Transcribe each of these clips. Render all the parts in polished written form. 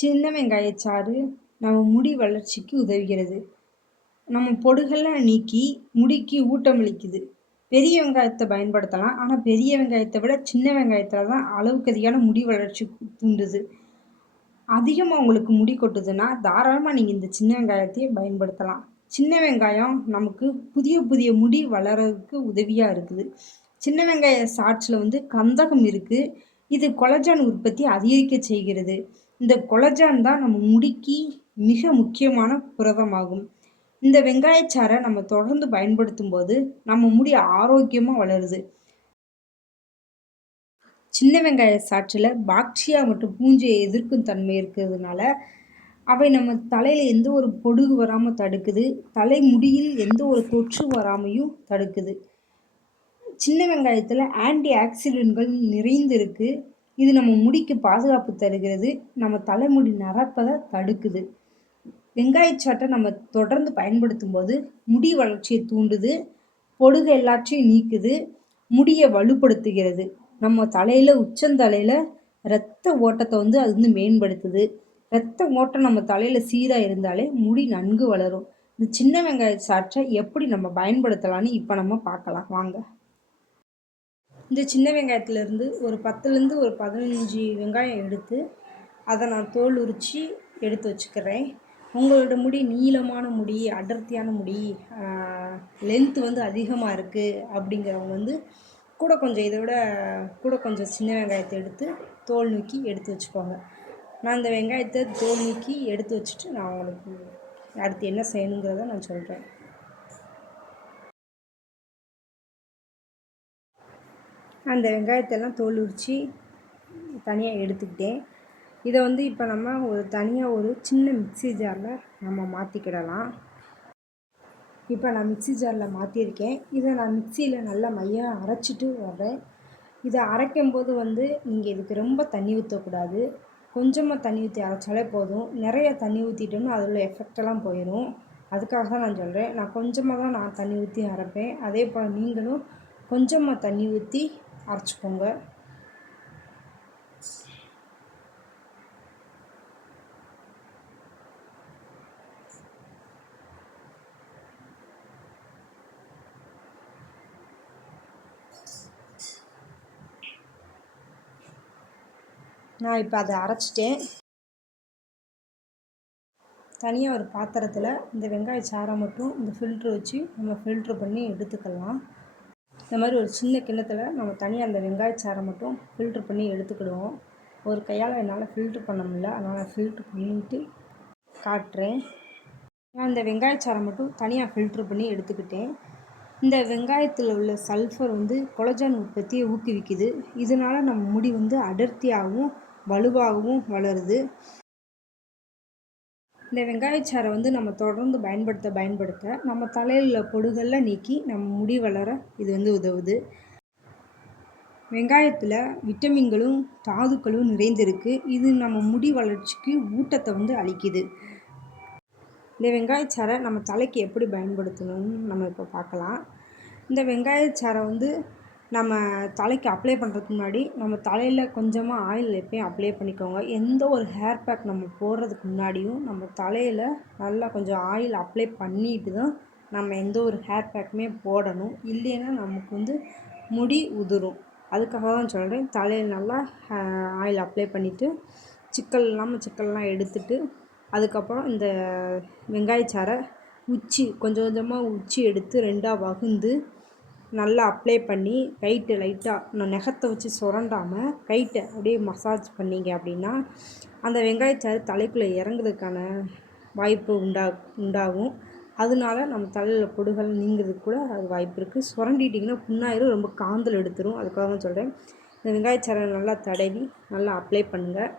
சின்ன வெங்காயச்சாறு நம்ம முடி வளர்ச்சிக்கு உதவுகிறது. நம்ம பொடுகெல்லாம் நீக்கி முடிக்கு ஊட்டமளிக்குது. பெரிய வெங்காயத்தை பயன்படுத்தலாம். ஆனால் பெரிய வெங்காயத்தை விட சின்ன வெங்காயத்தில் தான் அளவுக்கு அதிகான முடி வளர்ச்சி தூண்டுது. அதிகமாக உங்களுக்கு முடி கொட்டுதுன்னா தாராளமாக நீங்கள் இந்த சின்ன வெங்காயத்தையே பயன்படுத்தலாம். சின்ன வெங்காயம் நமக்கு புதிய புதிய முடி வளர்கிறதுக்கு உதவியாக இருக்குது. சின்ன வெங்காய சாற்றில் வந்து கந்தகம் இருக்குது. இது கொலஜன் உற்பத்தி அதிகரிக்க செய்கிறது. இந்த கொலஜன் தான் நம்ம முடிக்கு மிக முக்கியமான புரதமாகும். இந்த வெங்காயச்சாறை நம்ம தொடர்ந்து பயன்படுத்தும் போது நம்ம முடி ஆரோக்கியமாக வளருது. சின்ன வெங்காய சாற்றில் பாக்டீரியா மற்றும் பூஞ்சையை எதிர்க்கும் தன்மை இருக்கிறதுனால அவை நம்ம தலையில் எந்த ஒரு பொடுகு வராமல் தடுக்குது. தலைமுடியில் எந்த ஒரு தொற்று வராமையும் தடுக்குது. சின்ன வெங்காயத்தில் ஆன்டி ஆக்சிடென்ட்கள் நிறைந்திருக்கு. இது நம்ம முடிக்கு பாதுகாப்பு தருகிறது. நம்ம தலைமுடி நரப்பதை தடுக்குது. வெங்காயச்சாட்டை நம்ம தொடர்ந்து பயன்படுத்தும் போது முடி வளர்ச்சியை தூண்டுது, பொடுகு எல்லாத்தையும் நீக்குது, முடியை வலுப்படுத்துகிறது. நம்ம தலையில் உச்சந்தலையில் இரத்த ஓட்டத்தை வந்து அது வந்து மேம்படுத்துது. இரத்த ஓட்டம் நம்ம தலையில் சீராக இருந்தாலே முடி நன்கு வளரும். இந்த சின்ன வெங்காய சாற்றை எப்படி நம்ம பயன்படுத்தலாம்னு இப்போ நம்ம பார்க்கலாம் வாங்க. இந்த சின்ன வெங்காயத்துலேருந்து ஒரு 10லேருந்து ஒரு 15 வெங்காயம் எடுத்து அதை நான் தோல் உரித்து எடுத்து வச்சுக்கிறேன். உங்களோட முடி நீளமான முடி, அடர்த்தியான முடி, லென்த்து வந்து அதிகமாக இருக்குது அப்படிங்கிறவங்க வந்து கூட கொஞ்சம் இதை விட கூட கொஞ்சம் சின்ன வெங்காயத்தை எடுத்து தோல் நீக்கி எடுத்து வச்சுக்கோங்க. நான் இந்த வெங்காயத்தை தோல் நீக்கி எடுத்து வச்சுட்டு நான் உங்களுக்கு அடுத்து என்ன செய்யணுங்கிறத நான் சொல்கிறேன். அந்த வெங்காயத்தெல்லாம் தோல் உரித்து தனியாக எடுத்துக்கிட்டேன். இதை வந்து இப்போ நம்ம தனியாக ஒரு சின்ன மிக்ஸி ஜாரில் நம்ம மாற்றிக்கிடலாம். இப்போ நான் மிக்ஸி ஜாரில் மாற்றிருக்கேன். இதை நான் மிக்சியில் நல்லா மையாக அரைச்சிட்டு வர்றேன். இதை அரைக்கும்போது வந்து நீங்கள் இதுக்கு ரொம்ப தண்ணி ஊற்றக்கூடாது. கொஞ்சமாக தண்ணி ஊற்றி அரைச்சாலே போதும். நிறைய தண்ணி ஊற்றிட்டோம்னா அதில் உள்ள எஃபெக்டெல்லாம் போயிடும். அதுக்காக தான் நான் சொல்கிறேன். நான் கொஞ்சமாக தான் நான் தண்ணி ஊற்றி அரைப்பேன். அதே போல் நீங்களும் கொஞ்சமாக தண்ணி ஊற்றி அரைச்சிக்கோங்க. நான் இப்போ அதை அரைச்சிட்டேன். தனியாக ஒரு பாத்திரத்தில் இந்த வெங்காய சாறை மட்டும் இந்த ஃபில்ட்ரு வச்சு நம்ம ஃபில்ட்ரு பண்ணி எடுத்துக்கலாம். இந்த மாதிரி ஒரு சின்ன கிண்ணத்தில் நம்ம தனியாக அந்த வெங்காயச்சாறை மட்டும் ஃபில்ட்ரு பண்ணி எடுத்துக்கிடுவோம். ஒரு கையால் என்னால் ஃபில்ட்ரு பண்ண முடியல, அதனால் ஃபில்ட்ரு பண்ணிவிட்டு காட்டுறேன். நான் இந்த வெங்காயச்சாறை மட்டும் தனியாக ஃபில்ட்ரு பண்ணி எடுத்துக்கிட்டேன். இந்த வெங்காயத்தில் உள்ள சல்ஃபர் வந்து கொலஜன் உற்பத்தியை ஊக்குவிக்குது. இதனால் நம்ம முடி வந்து அடர்த்தியாகவும் வலுவாகவும் வளருது. இந்த வெங்காயச்சாறை வந்து நம்ம தொடர்ந்து பயன்படுத்த நம்ம தலையில் உள்ள பொடுகெல்லாம் நீக்கி நம்ம முடி வளர இது வந்து உதவுது. வெங்காயத்தில் விட்டமின்களும் தாதுக்களும் நிறைந்திருக்கு. இது நம்ம முடி வளர்ச்சிக்கு ஊட்டத்தை வந்து அளிக்குது. இந்த வெங்காயச்சாறை நம்ம தலைக்கு எப்படி பயன்படுத்தணும்னு நம்ம இப்போ பார்க்கலாம். இந்த வெங்காயச்சாறை வந்து நம்ம தலைக்கு அப்ளை பண்ணுறதுக்கு முன்னாடி நம்ம தலையில் கொஞ்சமாக ஆயில் எப்பயும் அப்ளை பண்ணிக்கோங்க. எந்த ஒரு ஹேர் பேக் நம்ம போடுறதுக்கு முன்னாடியும் நம்ம தலையில் நல்லா கொஞ்சம் ஆயில் அப்ளை பண்ணிட்டு தான் நம்ம எந்த ஒரு ஹேர் பேக்குமே போடணும். இல்லைன்னா நமக்கு வந்து முடி உதிரும். அதுக்காக தான் சொல்கிறேன். தலையில் நல்லா ஆயில் அப்ளை பண்ணிவிட்டு சிக்கல்லாம் எடுத்துட்டு அதுக்கப்புறம் இந்த வெங்காயச்சாறை கொஞ்சம் கொஞ்சமாக உச்சி எடுத்து 2ஆக வகுந்து நல்லா அப்ளை பண்ணி கைட்டை லைட்டாக நகத்தை வச்சு சுரண்டாமல் கைட்டை அப்படியே மசாஜ் பண்ணிங்க அப்படின்னா அந்த வெங்காயச்சாறு தலைக்குள்ளே இறங்குறதுக்கான வாய்ப்பு உண்டாகும். அதனால நம்ம தலையில் பொடுகள் நீங்கிறதுக்கு கூட அது வாய்ப்பு இருக்குது. சுரண்டிட்டிங்கன்னா புண்ணாயிரும், ரொம்ப காந்தல் எடுத்துரும். அதுக்காக தான் சொல்கிறேன். இந்த வெங்காயச்சாறை நல்லா தடவி நல்லா அப்ளை பண்ணுங்கள்.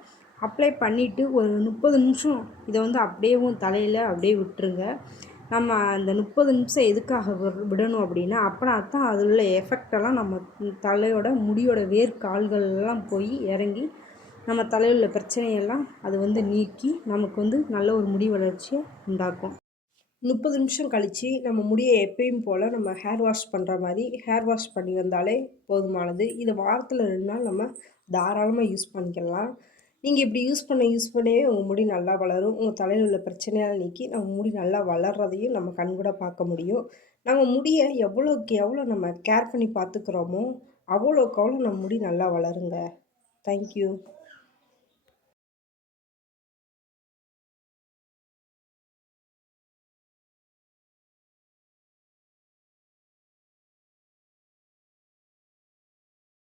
அப்ளை பண்ணிவிட்டு ஒரு 30 நிமிஷம் இதை வந்து அப்படியேவும் தலையில் அப்படியே விட்டுருங்க. நம்ம அந்த 30 நிமிஷம் எதுக்காக விடணும் அப்படின்னா அப்போனா தான் அதில் உள்ள எஃபெக்டெல்லாம் நம்ம தலையோட முடியோட வேர்க்கால்கள்லாம் போய் இறங்கி நம்ம தலையில் உள்ள பிரச்சனையெல்லாம் அது வந்து நீக்கி நமக்கு வந்து நல்ல ஒரு முடி வளர்ச்சியை உண்டாக்கும். 30 நிமிஷம் கழித்து நம்ம முடியை எப்பயும் போல் நம்ம ஹேர் வாஷ் பண்ணுற மாதிரி ஹேர் வாஷ் பண்ணி வந்தாலே போதுமானது. இதை வாரத்தில் 2 நாள் நம்ம தாராளமாக யூஸ் பண்ணிக்கலாம். நீங்க இப்படி யூஸ் பண்ணவே உங்க முடி நல்லா வளரும். உங்க தலையில உள்ள பிரச்சனையெல்லாம் நீக்கி நம்ம முடி நல்லா வளர்றதையும் நம்ம கண்கூடா பார்க்க முடியும். நம்ம முடிய எவ்வளோக்கு எவ்வளோ நம்ம கேர் பண்ணி பார்த்துக்கிறோமோ, அவ்வளோக்கு அவ்வளோ நம்ம முடி நல்லா வளருங்க. Thank you.